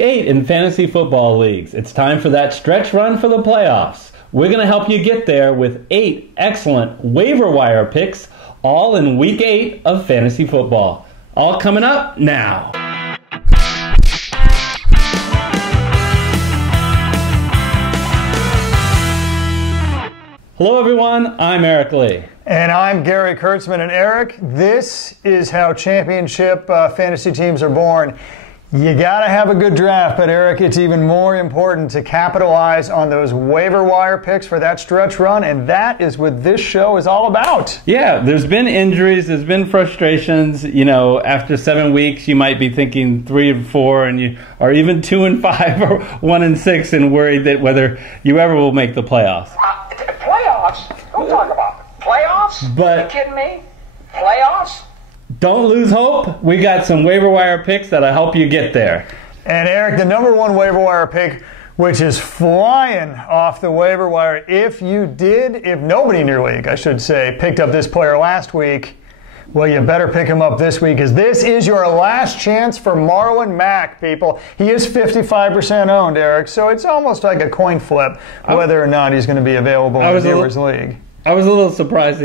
8 in fantasy football leagues. It's time for that stretch run for the playoffs. We're going to help you get there with 8 excellent waiver wire picks, all in week 8 of fantasy football. All coming up now. Hello everyone, I'm Eric Lee. And I'm Gary Kurtzman. And Eric, this is how championship fantasy teams are born. You got to have a good draft, but Eric, it's even more important to capitalize on those waiver wire picks for that stretch run, and that is what this show is all about. Yeah, there's been injuries, there's been frustrations. You know, after 7 weeks, you might be thinking 3 and 4, and you are even 2 and 5 or 1 and 6, and worried that whether you ever will make the playoffs. Playoffs? Don't talk about it. Playoffs? But are you kidding me? Playoffs? Don't lose hope. We got some waiver wire picks that'll help you get there. And Eric, the number 1 waiver wire pick, which is flying off the waiver wire, if nobody in your league, I should say, picked up this player last week, well, you better pick him up this week, because this is your last chance for Marlon Mack, people. He is 55% owned, Eric, so it's almost like a coin flip whether or not he's going to be available in the viewers' league. I was a little surprised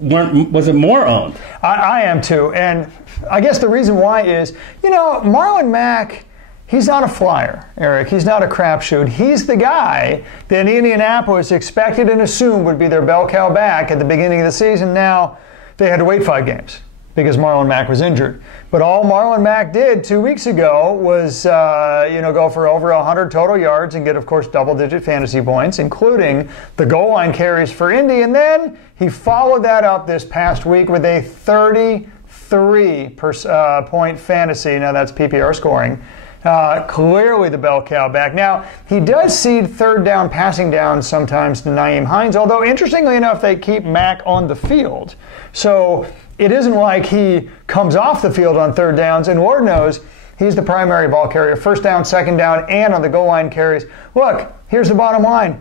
was it more owned? I am too, and I guess the reason why is, Marlon Mack, he's not a flyer, Eric. He's not a crapshoot. He's the guy that Indianapolis expected and assumed would be their bell cow back at the beginning of the season. Now, they had to wait 5 games because Marlon Mack was injured. But all Marlon Mack did 2 weeks ago was, go for over 100 total yards and get, of course, double-digit fantasy points, including the goal line carries for Indy. And then he followed that up this past week with a 33-point fantasy. Now, that's PPR scoring. Clearly the bell cow back. Now, he does cede third down passing down sometimes to Nyheim Hines, although interestingly enough, they keep Mack on the field. So it isn't like he comes off the field on third downs, and Lord knows he's the primary ball carrier, first down, second down, and on the goal line carries. Look, here's the bottom line.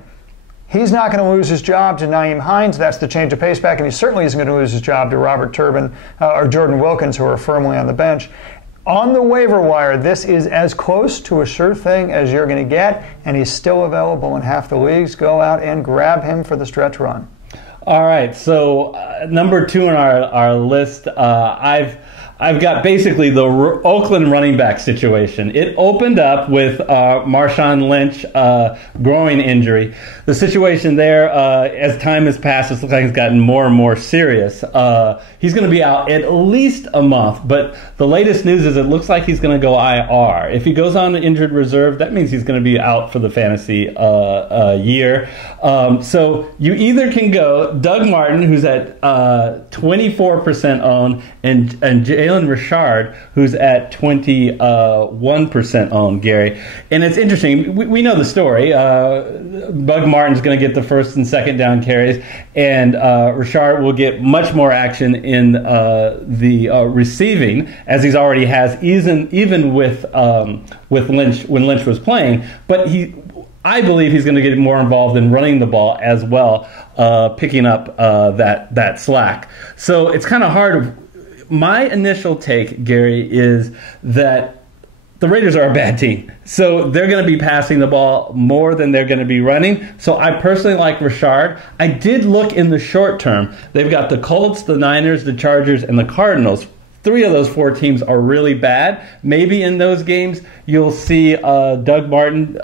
He's not going to lose his job to Nyheim Hines. That's the change of pace back, and he certainly isn't going to lose his job to Robert Turbin or Jordan Wilkins, who are firmly on the bench. On the waiver wire, this is as close to a sure thing as you're going to get, and he's still available in half the leagues. Go out and grab him for the stretch run. All right, so number 2 on our list, I've got basically the Oakland running back situation. It opened up with Marshawn Lynch groin injury. The situation there, as time has passed, it looks like it's gotten more and more serious. He's going to be out at least a month, but the latest news is it looks like he's going to go IR. If he goes on to injured reserve, that means he's going to be out for the fantasy year. So you either can go Doug Martin, who's at 24% owned, and Jalen Rashard, who's at 21% owned, Gary. And it's interesting. We know the story. Doug Martin's going to get the first and second down carries, and Rashard will get much more action in the receiving, as he's already has, even with Lynch when Lynch was playing. But I believe he's going to get more involved in running the ball as well, picking up that slack. So it's kind of hard. My initial take, Gary, is that the Raiders are a bad team. So they're going to be passing the ball more than they're going to be running. So I personally like Rashard. I did look in the short term. They've got the Colts, the Niners, the Chargers, and the Cardinals. 3 of those 4 teams are really bad. Maybe in those games you'll see Doug Martin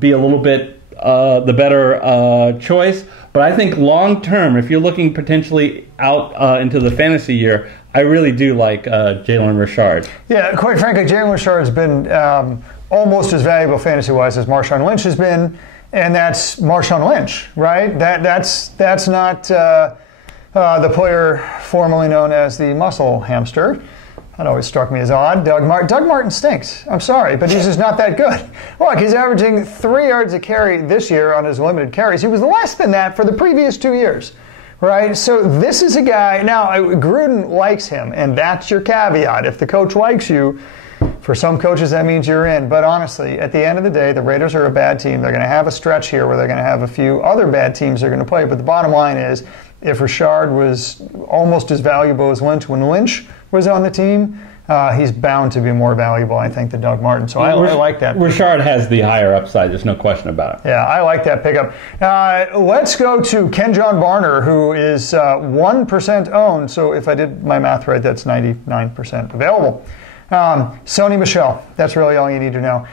be a little bit the better choice. But I think long term, if you're looking potentially out into the fantasy year, I really do like Jalen Rashard. Yeah, quite frankly, Jalen Rashard has been almost as valuable fantasy-wise as Marshawn Lynch has been, and that's Marshawn Lynch, right? That's not the player formerly known as the muscle hamster. That always struck me as odd. Doug Martin stinks. I'm sorry, but he's just not that good. Look, he's averaging 3 yards a carry this year on his limited carries. He was less than that for the previous 2 years, right? So this is a guy. Now, Gruden likes him, and that's your caveat. If the coach likes you, for some coaches, that means you're in. But honestly, at the end of the day, the Raiders are a bad team. They're going to have a stretch here where they're going to have a few other bad teams they're going to play. But the bottom line is, if Rashard was almost as valuable as Lynch when Lynch was on the team, he's bound to be more valuable, I think, than Doug Martin. So I like that. Rashard has the higher upside. There's no question about it. Yeah, I like that pickup. Let's go to Kendra Varner, who is 1% owned. So if I did my math right, that's 99% available. Sony Michel, that's really all you need to know.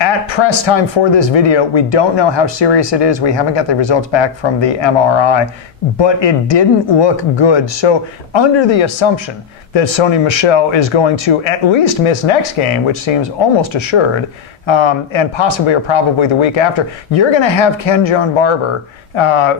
At press time for this video, we don't know how serious it is. We haven't got the results back from the MRI, but it didn't look good. So under the assumption that Sony Michel is going to at least miss next game, which seems almost assured, and possibly or probably the week after, you're going to have Kenjon Barber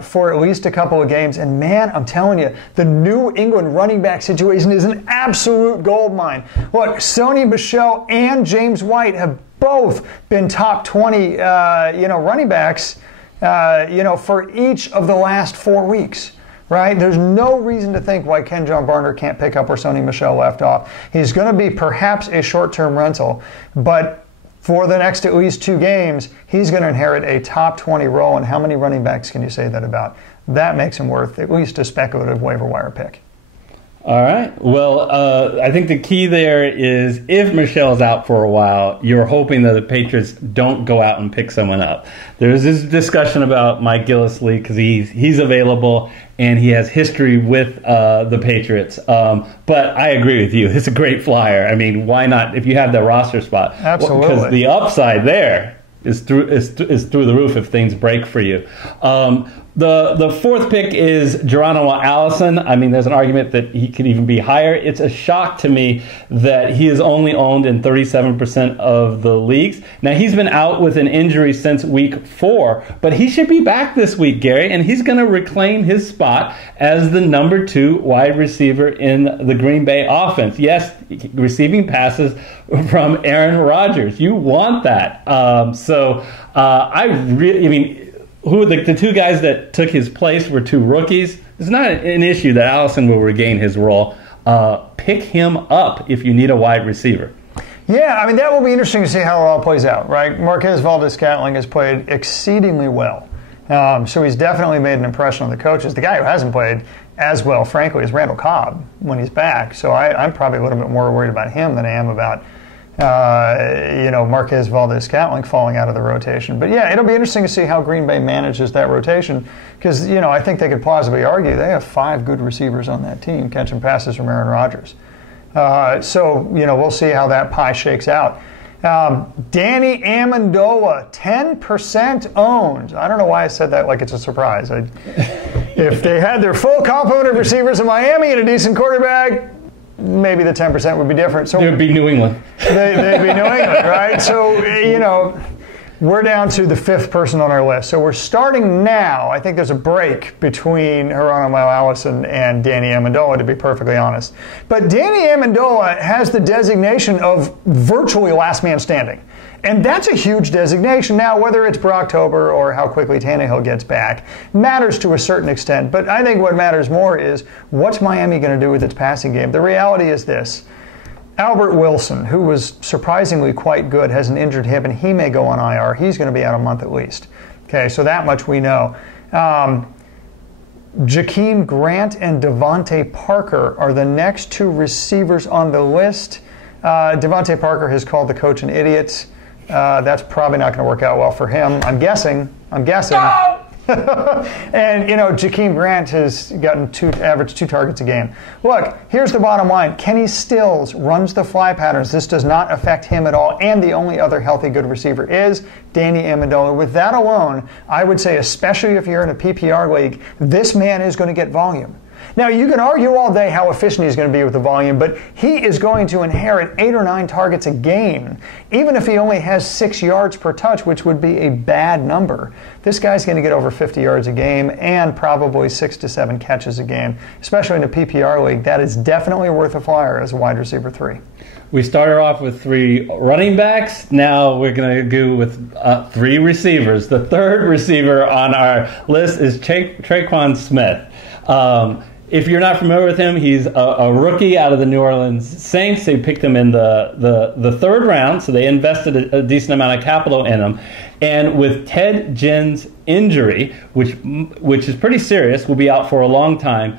for at least a couple of games. And man, I'm telling you, the New England running back situation is an absolute goldmine. Look, Sony Michel and James White have both been top 20, running backs, for each of the last 4 weeks, right? There's no reason to think why Kenjon Barner can't pick up where Sony Michel left off. He's going to be perhaps a short-term rental, but for the next at least 2 games, he's going to inherit a top 20 role. And how many running backs can you say that about? That makes him worth at least a speculative waiver wire pick. All right. Well, I think the key there is if Michel's out for a while, you're hoping that the Patriots don't go out and pick someone up. There's this discussion about Mike Gillislee because he's available and he has history with the Patriots. But I agree with you. It's a great flyer. I mean, why not if you have the roster spot? Absolutely. Because the upside there is through the roof if things break for you. The fourth pick is Geronimo Allison. I mean, there's an argument that he could even be higher. It's a shock to me that he is only owned in 37% of the leagues. Now, he's been out with an injury since week 4, but he should be back this week, Gary, and he's going to reclaim his spot as the number 2 wide receiver in the Green Bay offense. Yes, receiving passes from Aaron Rodgers. You want that. Who the 2 guys that took his place were 2 rookies. It's not an issue that Allison will regain his role. Pick him up if you need a wide receiver. Yeah, I mean, that will be interesting to see how it all plays out, right? Marquez Valdes-Scantling has played exceedingly well. So he's definitely made an impression on the coaches. The guy who hasn't played as well, frankly, is Randall Cobb when he's back. So I'm probably a little bit more worried about him than I am about Marquez Valdes-Scantling falling out of the rotation. But yeah, it'll be interesting to see how Green Bay manages that rotation because, I think they could plausibly argue they have 5 good receivers on that team catching passes from Aaron Rodgers. We'll see how that pie shakes out. Danny Amendola, 10% owned. I don't know why I said that like it's a surprise. If they had their full complement of receivers in Miami and a decent quarterback, maybe the 10% would be different. So it would be New England. They'd be New England, right? So, we're down to the 5th person on our list. So we're starting now. I think there's a break between Geronimo Allison and Danny Amendola, to be perfectly honest. But Danny Amendola has the designation of virtually last man standing. And that's a huge designation. Now, whether it's Brocktober or how quickly Tannehill gets back matters to a certain extent. But I think what matters more is what's Miami going to do with its passing game? The reality is this. Albert Wilson, who was surprisingly quite good, has an injured hip, and he may go on IR. He's going to be out a month at least. Okay, so that much we know. Jakeem Grant and Devontae Parker are the next 2 receivers on the list. Devontae Parker has called the coach an idiot. That's probably not going to work out well for him. I'm guessing. No! And, Jakeem Grant has gotten average 2 targets a game. Look, here's the bottom line. Kenny Stills runs the fly patterns. This does not affect him at all. And the only other healthy good receiver is Danny Amendola. With that alone, I would say, especially if you're in a PPR league, this man is going to get volume. Now, you can argue all day how efficient he's going to be with the volume, but he is going to inherit 8 or 9 targets a game, even if he only has 6 yards per touch, which would be a bad number. This guy's going to get over 50 yards a game and probably 6 to 7 catches a game, especially in a PPR league. That is definitely worth a flyer as a wide receiver 3. We started off with 3 running backs. Now we're going to go with 3 receivers. The 3rd receiver on our list is Traquan Smith. If you're not familiar with him, he's a rookie out of the New Orleans Saints. They picked him in the 3rd round, so they invested a decent amount of capital in him. And with Ted Ginn's injury, which is pretty serious, will be out for a long time,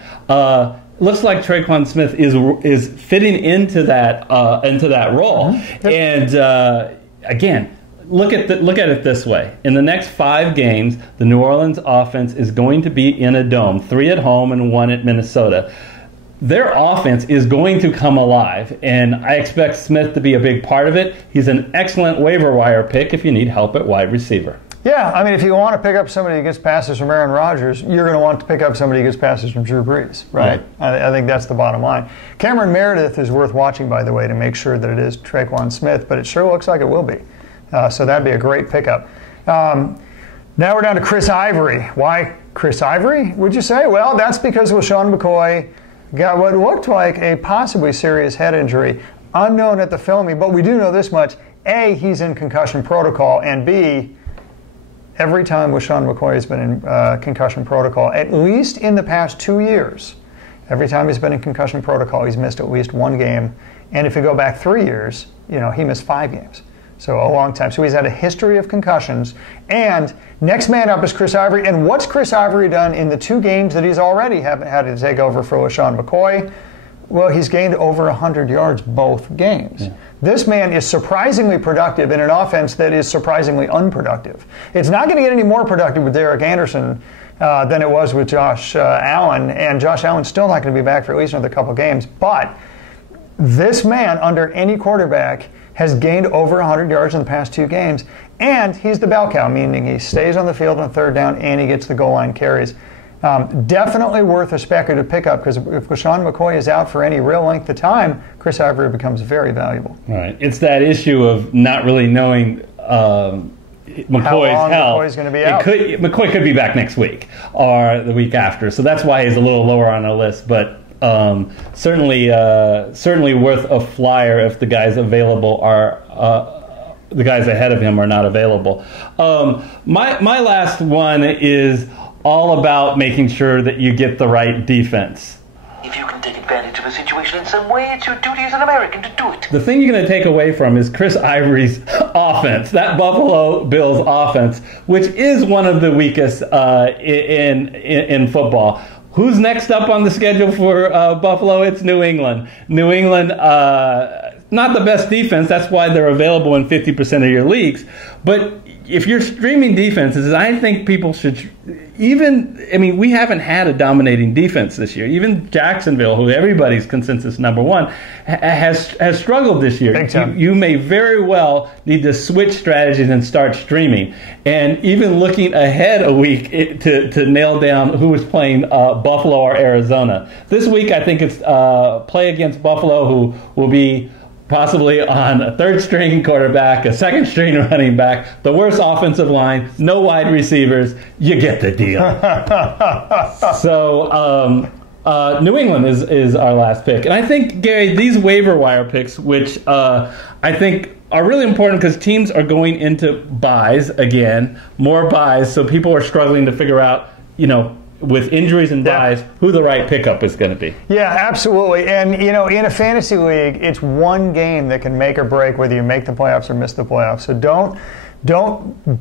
looks like Traquan Smith is fitting into that role. And again, look at it this way: in the next 5 games, the New Orleans offense is going to be in a dome, 3 at home and 1 at Minnesota. Their offense is going to come alive, and I expect Smith to be a big part of it. He's an excellent waiver wire pick if you need help at wide receiver. Yeah, I mean, if you want to pick up somebody who gets passes from Aaron Rodgers, you're going to want to pick up somebody who gets passes from Drew Brees, right? Yeah. I think that's the bottom line. Cameron Meredith is worth watching, by the way, to make sure that it is Traquan Smith, but it sure looks like it will be. So that'd be a great pickup. Now we're down to Chris Ivory. Why Chris Ivory, would you say? Well, that's because LaShawn McCoy got what looked like a possibly serious head injury, unknown at the filming, but we do know this much. A, he's in concussion protocol, and B, every time LaShawn McCoy has been in concussion protocol, at least in the past 2 years, every time he's been in concussion protocol, he's missed at least 1 game. And if you go back 3 years, he missed 5 games. So a long time. So he's had a history of concussions. And next man up is Chris Ivory. And what's Chris Ivory done in the 2 games that he's already had to take over for LaShawn McCoy? Well, he's gained over 100 yards both games. Yeah. This man is surprisingly productive in an offense that is surprisingly unproductive. It's not going to get any more productive with Derek Anderson than it was with Josh Allen. And Josh Allen's still not going to be back for at least another couple games. But this man, under any quarterback, has gained over 100 yards in the past 2 games, and he's the bell cow, meaning he stays on the field on 3rd down and he gets the goal line carries. Definitely worth a speculative pickup, because if LaShawn McCoy is out for any real length of time, Chris Ivory becomes very valuable. Right. It's that issue of not really knowing McCoy's health. McCoy's going to be out. McCoy could be back next week or the week after, so that's why he's a little lower on our list, but certainly worth a flyer if the guys available are the guys ahead of him are not available. My last one is all about making sure that you get the right defense. If you can take advantage of a situation in some way, it's your duty as an American to do it. The thing you're going to take away from is Chris Ivory's offense, that Buffalo Bills offense, which is one of the weakest in football. Who's next up on the schedule for Buffalo? It's New England. New England, not the best defense. That's why they're available in 50% of your leagues. But if you're streaming defenses, I think people should we haven't had a dominating defense this year. Even Jacksonville, who everybody's consensus #1, has struggled this year. You may very well need to switch strategies and start streaming. And even looking ahead a week to nail down who is playing Buffalo or Arizona. This week, I think it's play against Buffalo, who will be possibly on a 3rd-string quarterback, a 2nd-string running back, the worst offensive line, no wide receivers. You get the deal. So New England is our last pick. And I think, Gary, these waiver wire picks, which I think are really important because teams are going into buys again, more buys, so people are struggling to figure out, with injuries and buys, who the right pickup is going to be. Yeah, absolutely. And, in a fantasy league, it's 1 game that can make or break whether you make the playoffs or miss the playoffs. So don't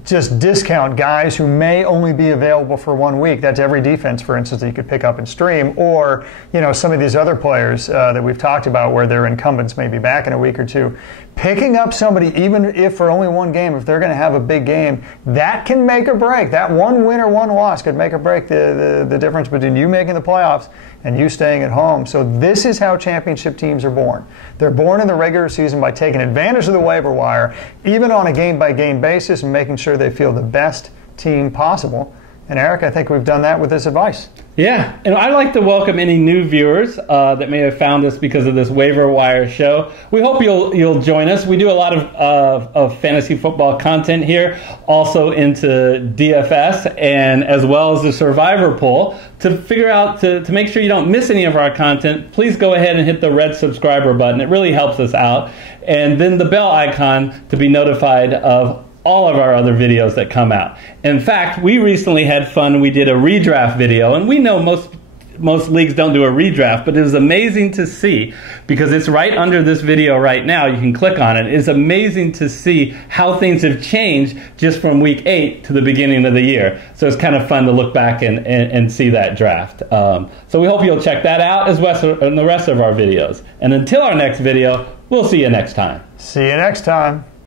just discount guys who may only be available for 1 week. That's every defense, for instance, that you could pick up and stream. Or, some of these other players that we've talked about where their incumbents may be back in a week or 2. Picking up somebody, even if for only 1 game, if they're going to have a big game, that can make or break. That 1 win or 1 loss could make or break the difference between you making the playoffs and you staying at home. So this is how championship teams are born. They're born in the regular season by taking advantage of the waiver wire, even on a game-by-game basis, and making sure they feel the best team possible. And Eric, I think we've done that with this advice. Yeah, and I'd like to welcome any new viewers that may have found us because of this waiver wire show. We hope you'll join us. We do a lot of fantasy football content here, also into DFS, and as well as the Survivor poll. To figure out, to make sure you don't miss any of our content, please go ahead and hit the red subscriber button. It really helps us out. And then the bell icon to be notified of all of our other videos that come out. In fact, we recently had fun. We did a redraft video, and we know most most leagues don't do a redraft, but it is amazing to see, because it's right under this video right now. You can click on it. It's amazing to see how things have changed just from week 8 to the beginning of the year. So it's kind of fun to look back and see that draft. So we hope you'll check that out as well as the rest of our videos. And until our next video, we'll see you next time. See you next time.